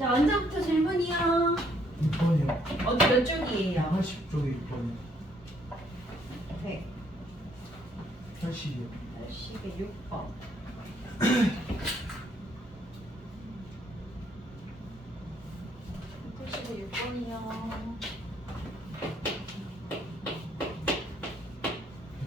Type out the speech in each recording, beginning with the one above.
자, 원장부터 질문이요. 6번이요. 어디 몇 쪽이에요? 80쪽에 6번. 네. 80이요. 80에 6번. 80에 6번이요.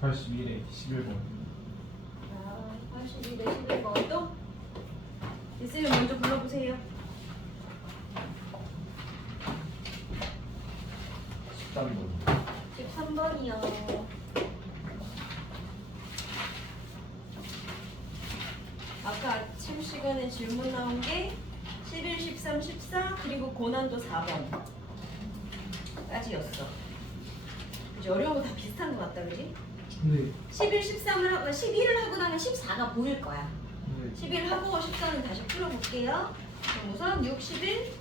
181에 11번. 자, 81에 11번 또? 있으면 먼저 불러보세요. 13번. 13번이요. 아까 아침 시간에 질문 나온 게 11, 13, 14 그리고 고난도 4번까지였어. 그치? 어려운 거 다 비슷한 거 같다, 그지? 네. 11, 13을 하고 11을 하고 나면 14가 보일 거야. 네. 11 하고 14는 다시 풀어볼게요. 그럼 우선 6, 11,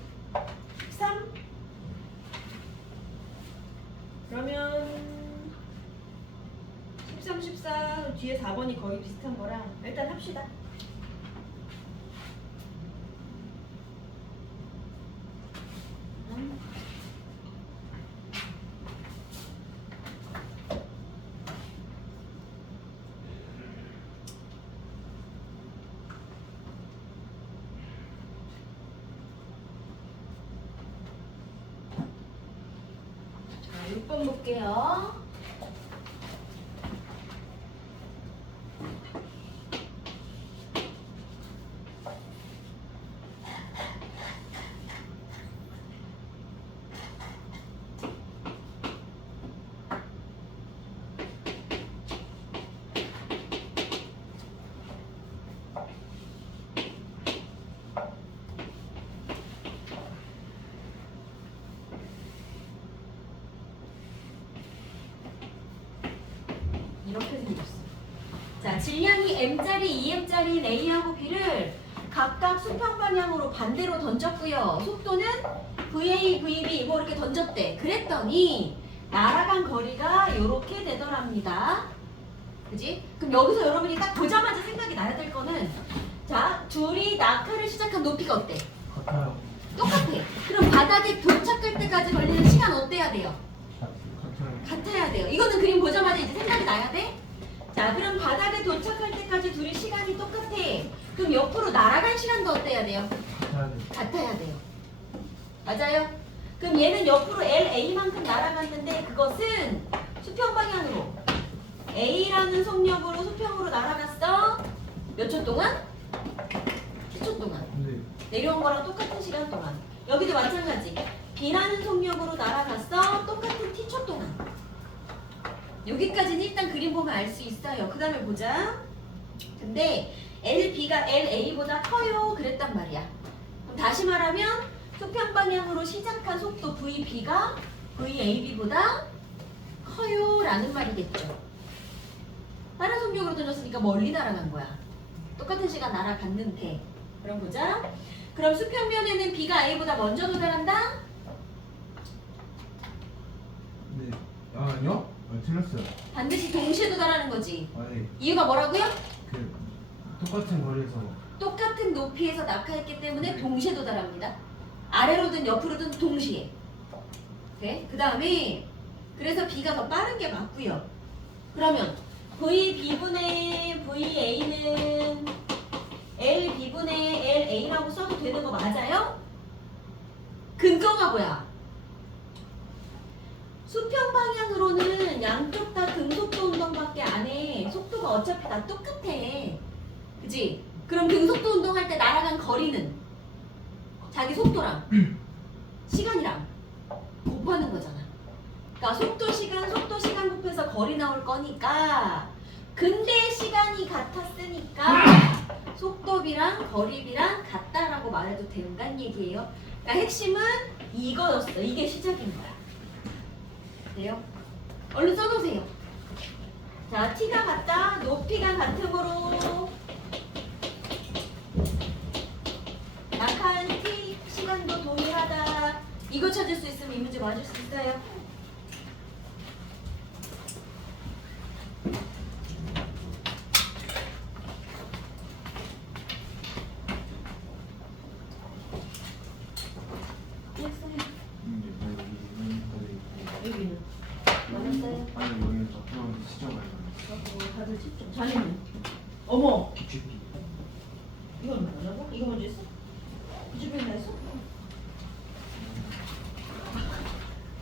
13 그러면 13, 14 뒤에 4번이 거의 비슷한 거라 일단 합시다. 자, 6번 볼게요. 이렇게 생겼어. 자, 질량이 m짜리, 2m짜리인 A하고 B를 각각 수평 방향으로 반대로 던졌고요. 속도는 VA, VB 이거 이렇게 던졌대. 그랬더니 날아간 거리가 이렇게 되더랍니다. 그지? 그럼 여기서 여러분이 딱 보자마자 생각이 나야 될 거는 자, 둘이 낙하를 시작한 높이가 어때? 같아요. 똑같아. 그럼 바닥에 도착할 때까지 걸리는 시간 어때야 돼요? 같아요. 같아야 돼요. 이거는 그림 보자마자 이제 생각이 나야 돼? 자, 그럼 바닥에 도착할 때까지 둘이 시간이 똑같아. 그럼 옆으로 날아갈 시간도 어때야 돼요? 같아야 돼. 같아야 돼요. 맞아요? 그럼 얘는 옆으로 LA만큼 날아갔는데 그것은 수평 방향으로 A라는 속력으로 수평으로 날아갔어. 몇 초 동안? 10초 동안. 네. 내려온 거랑 똑같은 시간 동안. 여기도 마찬가지. B라는 속력으로 날아갔어. 똑같은 T초 동안. 여기까지는 일단 그림 보면 알 수 있어요. 그 다음에 보자. 근데 LB가 LA보다 커요. 그랬단 말이야. 그럼 다시 말하면 수평 방향으로 시작한 속도 VB가 VAB보다 커요. 라는 말이겠죠. 다른 속력으로 던졌으니까 멀리 날아간 거야. 똑같은 시간 날아갔는데. 그럼 보자. 그럼 수평면에는 B가 A보다 먼저 도달한다? 네. 아, 아니요? 아, 틀렸어요. 반드시 동시에 도달하는 거지. 아니, 이유가 뭐라고요? 그 똑같은 거리에서. 똑같은 높이에서 낙하했기 때문에 동시에 도달합니다. 아래로든 옆으로든 동시에. 오케이? 그 다음에 그래서 B가 더 빠른 게 맞고요. 그러면 VB분의 VA는 LB분의 LA라고 써도 되는 거 맞아요? 근거가 뭐야? 수평 방향으로는 양쪽 다 등속도 운동밖에 안 해. 속도가 어차피 다 똑같아. 그지? 그럼 등속도 운동할 때 날아간 거리는 자기 속도랑 시간이랑 곱하는 거잖아. 그러니까 속도 시간 곱해서 거리 나올 거니까 근대 시간이 같았으니까 속도비랑 거리비랑 같다라고 말해도 된다는 얘기예요. 그러니까 핵심은 이거였어. 이게 시작인 거야. 돼요? 얼른 써놓으세요. 자, T가 같다. 높이가 같으므로 낙한 T 시간도 동일하다. 이거 찾을 수 있으면 이 문제 맞을 수 있어요. 자네는? 어머, 기축기. 이건 뭐라고? 이거 먼저 했어? 기출표현 다 했어?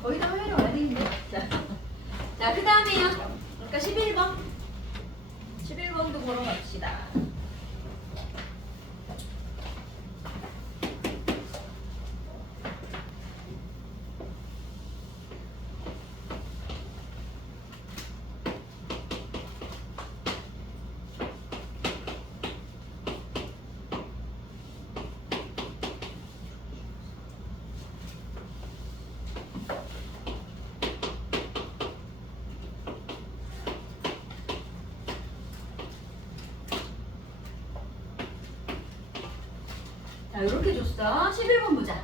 거의 다 화요일에 와야 되겠네. 자, 그 다음에요. 그러니까 11번. 11번도 보러 갑시다. 자, 이렇게 줬어. 11번 보자.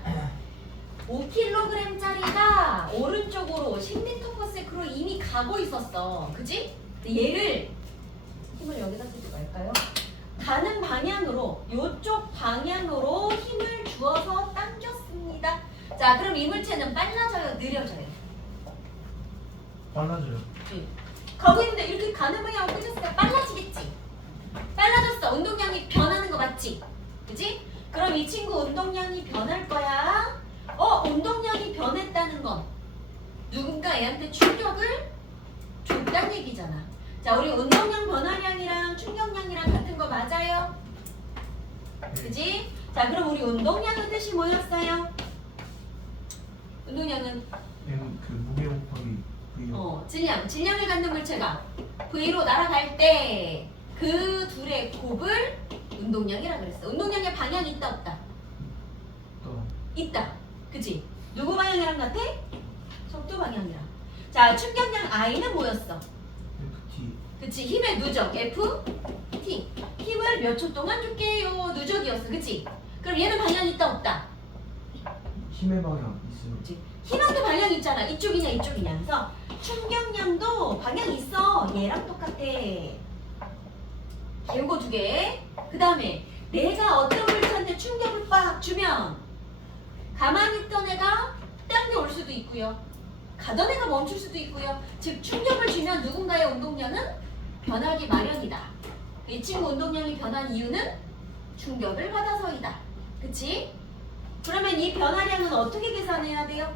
5kg짜리가 오른쪽으로 10m/s로 이미 가고 있었어. 그지? 얘를 힘을 여기다 쓰지 말까요? 가는 방향으로, 요쪽 방향으로 힘을 주어서 당겼습니다. 자, 그럼 이 물체는 빨라져요? 느려져요? 빨라져요. 가고 있는데 이렇게 가는 방향으로 끄졌으니까 빨라지겠지? 빨라졌어. 운동량이 변하는 거 맞지? 그지? 그럼 이 친구 운동량이 변할 거야. 운동량이 변했다는 건 누군가 애한테 충격을 줬다는 얘기잖아. 자, 우리 운동량 변화량이랑 충격량이랑 같은 거 맞아요? 그지? 자, 그럼 우리 운동량은 뜻이 뭐였어요? 운동량은 얘는 그 무게 곱하기 V. 질량을 갖는 물체가 V로 날아갈 때 그 둘의 곱을 운동량이라 그랬어. 운동량의 방향이 있다 없다? 또 있다. 그치? 누구 방향이랑 같아? 속도 방향이랑. 자, 충격량 I는 뭐였어? FT. 그치? 힘의 누적 F, T. 힘을 몇 초 동안 줄게요. 누적이었어. 그치? 그럼 얘는 방향이 있다 없다? 힘의 방향 있어요. 그치? 힘한도 방향이 있잖아. 이쪽이냐 이쪽이냐. 그래서 충격량도 방향이 있어. 얘랑 똑같아. 요거 두 개. 그 다음에 내가 어떤 물체한테 충격을 빡 주면 가만히 있던 애가 딴 데 올 수도 있고요. 가던 애가 멈출 수도 있고요. 즉 충격을 주면 누군가의 운동량은 변하기 마련이다. 이 친구 운동량이 변한 이유는 충격을 받아서이다. 그치? 그러면 이 변화량은 어떻게 계산해야 돼요?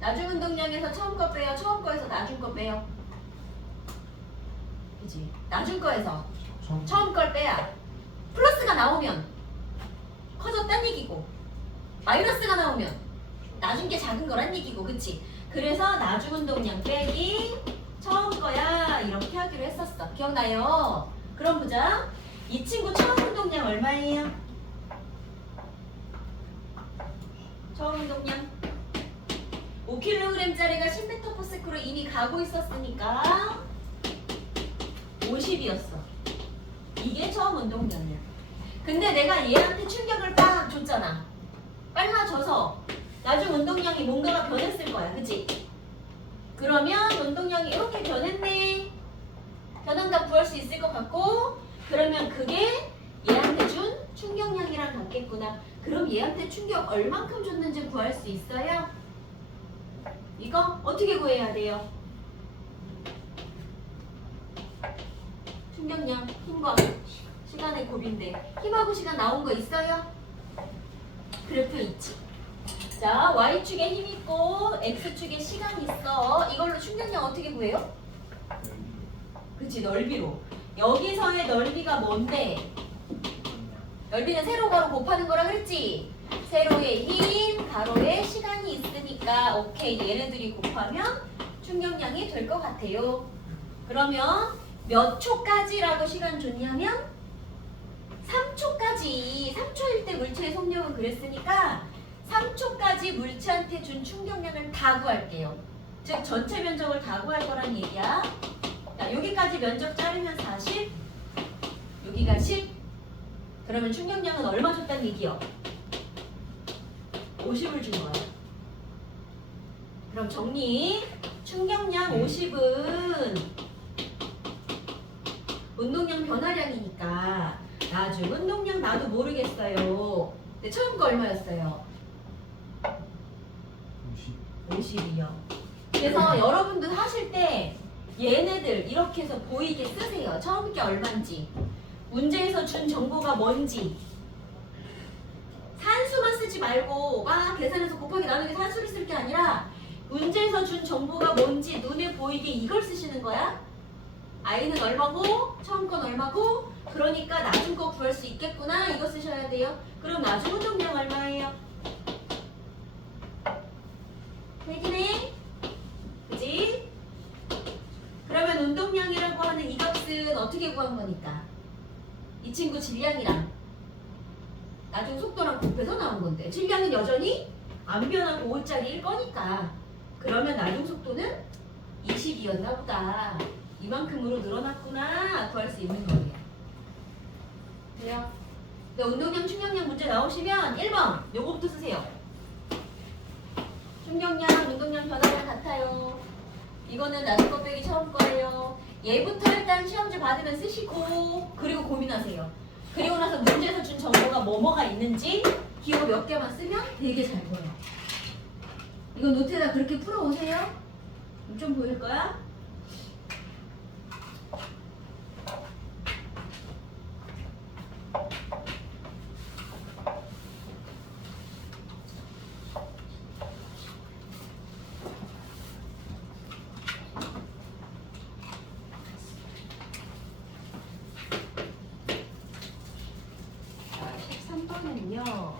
나중 운동량에서 처음 거 빼요. 처음 거에서 나중 거 빼요. 그치? 나중 거에서 처음 걸 빼야 플러스가 나오면 커졌단 얘기고 마이너스가 나오면 나중 게 작은 거란 얘기고. 그치? 그래서 나중 운동량 빼기 처음 거야 이렇게 하기로 했었어. 기억나요? 그럼 보자. 이 친구 처음 운동량 얼마예요? 처음 운동량 5kg짜리가 10m/s로 이미 가고 있었으니까 50이었어. 이게 처음 운동량이야. 근데 내가 얘한테 충격을 빡 줬잖아. 빨라져서 나중 운동량이 뭔가가 변했을 거야. 그치? 그러면 운동량이 이렇게 변했네. 변한 값 구할 수 있을 것 같고, 그러면 그게 얘한테 준 충격량이랑 같겠구나. 그럼 얘한테 충격 얼만큼 줬는지 구할 수 있어요? 이거 어떻게 구해야 돼요? 충격량, 힘과 시간의 곱인데 힘하고 시간 나온 거 있어요? 그래프 있지. 자, Y축에 힘 있고 X축에 시간 있어. 이걸로 충격량 어떻게 구해요? 그치, 넓이로. 여기서의 넓이가 뭔데? 넓이는 세로 가로 곱하는 거라 그랬지? 세로의 힘, 가로의 시간이 있으니까 오케이, 얘네들이 곱하면 충격량이 될 것 같아요. 그러면 몇 초까지라고 시간 줬냐면 3초까지. 3초일 때 물체의 속력은 그랬으니까 3초까지 물체한테 준 충격량을 다 구할게요. 즉 전체 면적을 다 구할 거란 얘기야. 자, 여기까지 면적 자르면 40, 여기가 10. 그러면 충격량은 얼마 줬단 얘기요? 50을 준 거야. 그럼 정리. 충격량 50은 운동량 변화량이니까 나중 운동량 나도 모르겠어요. 근데 처음 거 얼마였어요? 50. 50이요. 그래서 여러분들 하실 때 얘네들 이렇게 해서 보이게 쓰세요. 처음 게 얼마인지, 문제에서 준 정보가 뭔지. 산수만 쓰지 말고 막 계산해서 곱하기 나누기 산수를 쓸 게 아니라 문제에서 준 정보가 뭔지 눈에 보이게 이걸 쓰시는 거야. i는 얼마고 처음 건 얼마고, 그러니까 나중 거 구할 수 있겠구나, 이거 쓰셔야 돼요. 그럼 나중 운동량 얼마예요? 되기네? 그지? 그러면 운동량이라고 하는 이 값은 어떻게 구한 거니까? 이 친구 질량이랑 나중 속도랑 곱해서 나온 건데, 질량은 여전히 안 변하고 5짜리일 거니까, 그러면 나중 속도는 20이었나 보다, 이만큼으로 늘어났구나 구할 수 있는 거예요. 돼요? 네, 운동량, 충격량 문제 나오시면 1번 요거부터 쓰세요. 충격량, 운동량 변화량 같아요. 이거는 나중 거 빼기 처음 거예요. 얘부터 일단 시험지 받으면 쓰시고, 그리고 고민하세요. 그리고 나서 문제에서 준 정보가 뭐뭐가 있는지 기호 몇 개만 쓰면 되게 잘 보여요. 이거 노트에다 그렇게 풀어오세요. 좀 보일 거야? 자, 13번은요.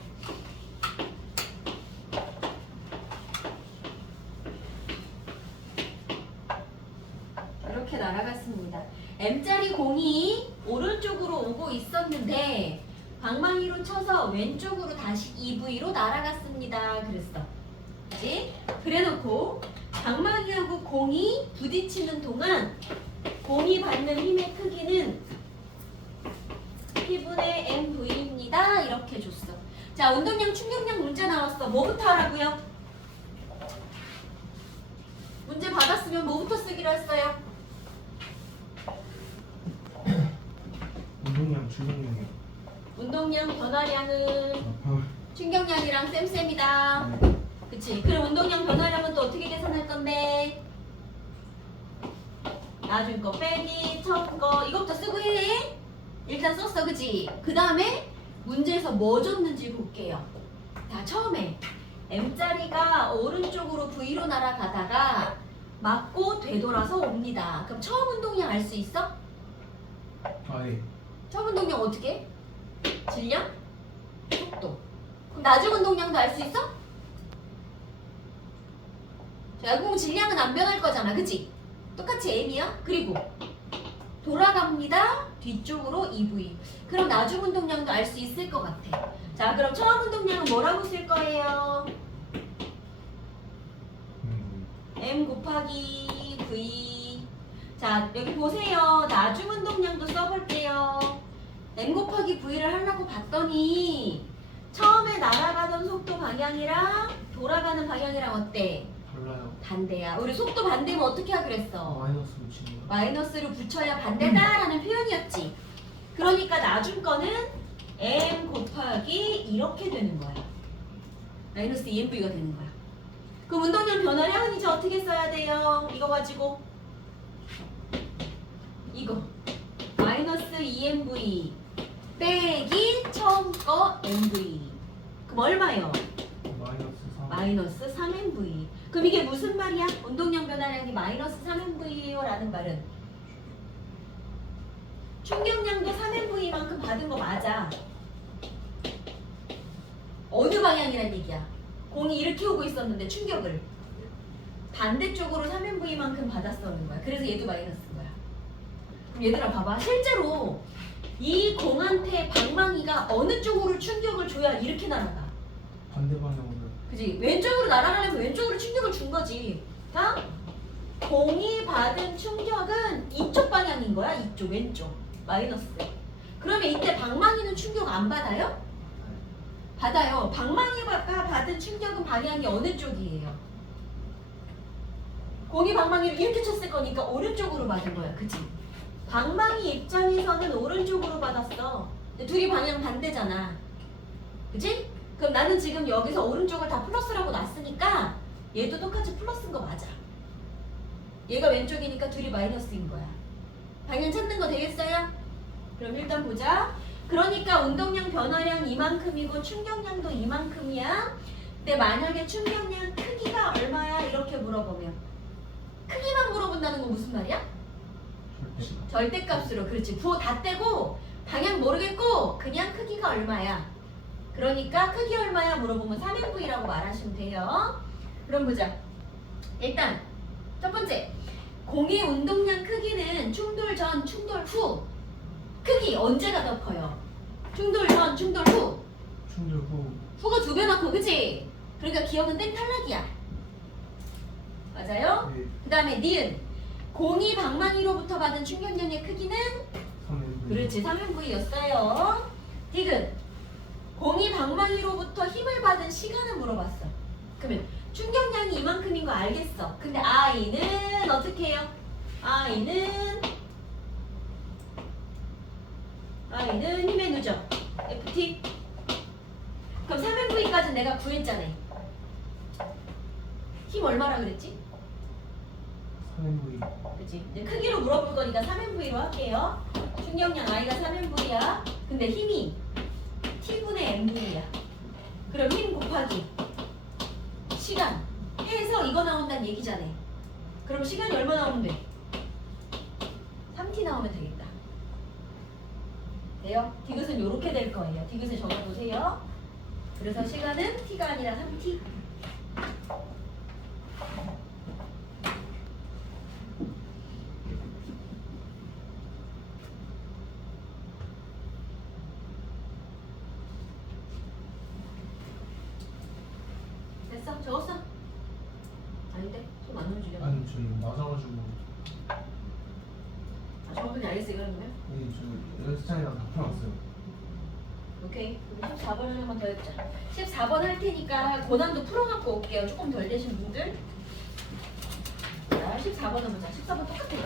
이렇게 날아갔습니다. M자리 공이 오른쪽으로 오고 있었는데 방망이로 쳐서 왼쪽으로 다시 EV로 날아갔습니다. 그랬어. 그치? 그래놓고 방망이하고 공이 부딪히는 동안 공이 받는 힘의 크기는 P분의 MV입니다. 이렇게 줬어. 자, 운동량, 충격량 문제 나왔어. 뭐부터 하라고요? 문제 받았으면 뭐부터 쓰기로 했어요? 운동량, 충격량이요. 운동량, 변화량은 충격량이랑 쌤쌤이다. 네. 그치? 그럼 운동량, 변화량은 또 어떻게 계산할 건데? 나중 거 빼기, 처음 거 이것부터 쓰고 해. 일단 썼어, 그치? 그 다음에 문제에서 뭐 줬는지 볼게요. 자, 처음에 M자리가 오른쪽으로 V로 날아가다가 맞고 되돌아서 옵니다. 그럼 처음 운동량 알 수 있어? 아, 예. 처음 운동량 어떻게 해? 질량? 속도. 그럼 나중 운동량도 알 수 있어? 자, 야구공 질량은 안 변할 거잖아, 그치? 똑같이 M이야. 그리고 돌아갑니다. 뒤쪽으로 EV. 그럼 나중 운동량도 알 수 있을 것 같아. 자, 그럼 처음 운동량은 뭐라고 쓸 거예요? M 곱하기 V. 자, 여기 보세요. 나중 운동량도 써볼게요. M 곱하기 V를 하려고 봤더니 처음에 날아가던 속도 방향이랑 돌아가는 방향이랑 어때? 달라요. 반대야. 우리 속도 반대면 어떻게 하기로 했어? 마이너스 붙이는 거. 마이너스를 붙여야 반대다라는 표현이었지. 그러니까 나중 거는 M 곱하기 이렇게 되는 거야. 마이너스 EMV가 되는 거야. 그럼 운동량 변화량은 이제 어떻게 써야 돼요? 이거 가지고 이거 마이너스 EMV 빼기 처음 거 MV. 그럼 얼마요? 마이너스 3. 마이너스 3MV. 그럼 이게 무슨 말이야? 운동량 변화량이 마이너스 3MV예요 라는 말은 충격량도 3MV만큼 받은 거 맞아. 어느 방향이란 얘기야? 공이 이렇게 오고 있었는데 충격을 반대쪽으로 3MV만큼 받았었는 거야. 그래서 얘도 마이너스인 거야. 그럼 얘들아 봐봐. 실제로 이 공한테 방망이가 어느 쪽으로 충격을 줘야 이렇게 날아가. 반대 방향으로. 그지? 왼쪽으로 날아가려면 왼쪽으로 충격을 준 거지. 자, 공이 받은 충격은 이쪽 방향인 거야. 이쪽, 왼쪽. 마이너스. 그러면 이때 방망이는 충격 안 받아요? 받아요. 방망이가 받은 충격은 방향이 어느 쪽이에요? 공이 방망이를 이렇게 쳤을 거니까 오른쪽으로 받은 거야. 그치? 방망이 입장에서는 오른쪽으로 받았어. 근데 둘이 방향 반대잖아. 그치? 그럼 나는 지금 여기서 오른쪽을 다 플러스라고 놨으니까 얘도 똑같이 플러스인 거 맞아. 얘가 왼쪽이니까 둘이 마이너스인 거야. 방향 찾는 거 되겠어요? 그럼 일단 보자. 그러니까 운동량 변화량 이만큼이고 충격량도 이만큼이야. 근데 만약에 충격량 크기가 얼마야? 이렇게 물어보면 크기만 물어본다는 건 무슨 말이야? 절대값으로. 그렇지. 부호 다 떼고 방향 모르겠고 그냥 크기가 얼마야. 그러니까 크기 얼마야 물어보면 3nv라고 말하시면 돼요. 그럼 보자. 일단 첫 번째, 공의 운동량 크기는 충돌 전, 충돌 후 크기 언제가 더 커요? 충돌 전, 충돌 후. 충돌 후. 후가 2배나 커, 그치? 그러니까 기억은 땡 탈락이야. 맞아요? 네. 그 다음에 니은, 공이 방망이로부터 받은 충격량의 크기는 3nv. 그렇지, 3nv였어요. 디귿, 공이 방망이로부터 힘을 받은 시간을 물어봤어. 그러면 충격량이 이만큼인 거 알겠어. 근데 I는 어떻게 해요? I는 힘의 누적 FT. 그럼 3nv까지 내가 구했잖아. 힘 얼마라 그랬지? 3nv. 그치? 이제 크기로 물어볼 거니까 3nv로 할게요. 충격량 I가 3nv야. 근데 힘이 T분의 nv야. 그럼 힘 곱하기 시간 해서 이거 나온다는 얘기잖아. 그럼 시간이 얼마 나오면 돼? 3t 나오면 되겠다. 돼요? 디귿은 이렇게 될 거예요. 디귿을 적어보세요. 그래서 시간은 t가 아니라 3t. 됐어? 적었어? 아닌데? 손 안 움직여. 아니 저 이거 맞아가지고. 아, 적었는지 알겠어 그러면? 이 저 연습장이랑 다 풀어놨어요. 오케이. 그럼 14번을 한번 더 해보자. 14번 할 테니까 고난도 풀어갖고 올게요. 조금 덜 되신 분들. 자, 14번 해보자. 14번 똑같아.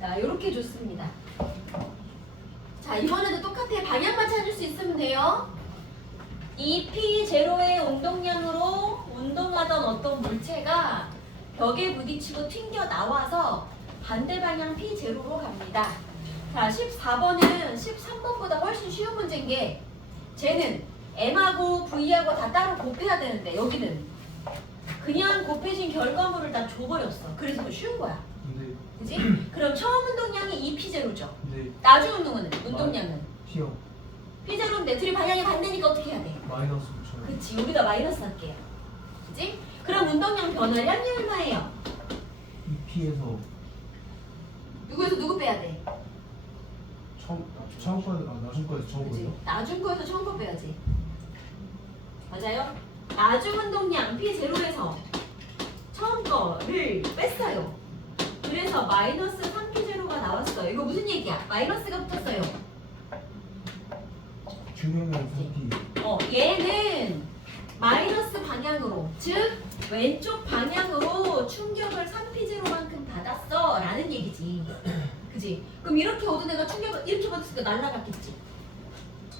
자, 요렇게 좋습니다. 자, 이번에도 똑같아. 방향만 찾을 수 있으면 돼요. 이 P0의 운동량으로 운동하던 어떤 물체가 벽에 부딪히고 튕겨 나와서 반대 방향 P0로 갑니다. 자, 14번은 13번보다 훨씬 쉬운 문제인 게 쟤는 M하고 V하고 다 따로 곱해야 되는데 여기는 그냥 곱해진 결과물을 다 줘버렸어. 그래서 더 쉬운 거야. 근데 그지? 그럼 처음 운동량이 2P0죠. 근데 나중 운동량은 T요. P0인데 둘이 방향이 반대니까 어떻게 해야 돼? 마이너스 붙여요. 그치, 여기다 마이너스 할게요. 그지? 그럼 운동량 변화량이 얼마예요? 2P에서 누구에서 누구 빼야 돼? 처음 거에서 나중 거에서 처음 그지? 거예요? 나중 거에서 처음 거 빼야지. 맞아요? 나중 운동량 P0에서 처음 거를 뺐어요. 그래서 마이너스 3P0가 나왔어요. 이거 무슨 얘기야? 마이너스가 붙었어요. 중형량 3P. 얘는 마이너스 방향으로, 즉 왼쪽 방향으로 충격을 3P0만큼 받았어 라는 얘기지. 그지? 그럼 이렇게 오던 애가 충격을 이렇게 받았으니까 날아갔겠지.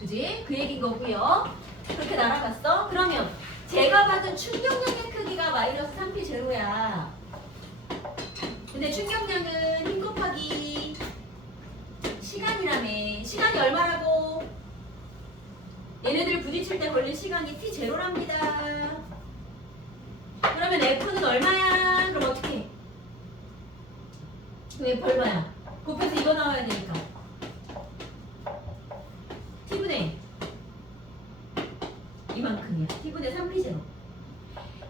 그지? 그 얘기인 거고요. 그렇게 날아갔어. 그러면 제가 받은 충격량의 크기가 마이너스 3P0야. 근데 충격량은 힘 곱하기 시간이라며. 시간이 얼마라고? 얘네들 부딪힐 때 걸린 시간이 T0랍니다. 그러면 F는 얼마야? 그럼 어떻게 해? 그럼 F 얼마야? 곱해서 이거 나와야 되니까 T분의 이만큼이야. T분의 3P0.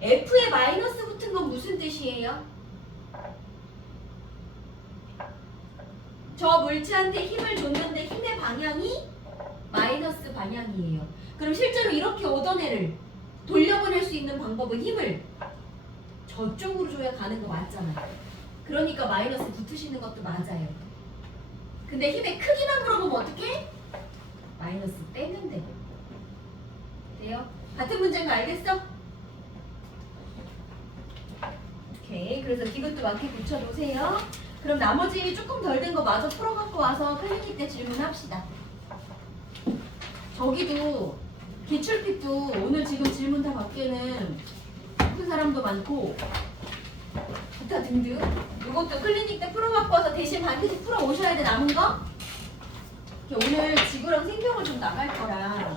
F에 마이너스 붙은 건 무슨 뜻이에요? 저 물체한테 힘을 줬는데 힘의 방향이 마이너스 방향이에요. 그럼 실제로 이렇게 오던 애를 돌려보낼 수 있는 방법은 힘을 저쪽으로 줘야 가는 거 맞잖아요. 그러니까 마이너스 붙으시는 것도 맞아요. 근데 힘의 크기만 물어보면 어떡해? 마이너스 빼면 돼요. 돼요? 같은 문제인 거 알겠어? 오케이. 그래서 디귿도 맞게 붙여놓으세요. 그럼 나머지 조금 덜 된 거 마저 풀어갖고 와서 클리닉 때 질문합시다. 저기도 기출픽도 오늘 지금 질문 다 받기에는 큰 사람도 많고 기타 등등 이것도 클리닉 때 풀어갖고 와서 대신 반드시 풀어 오셔야 돼. 남은 거 오늘 지구랑 생명을 좀 나갈 거라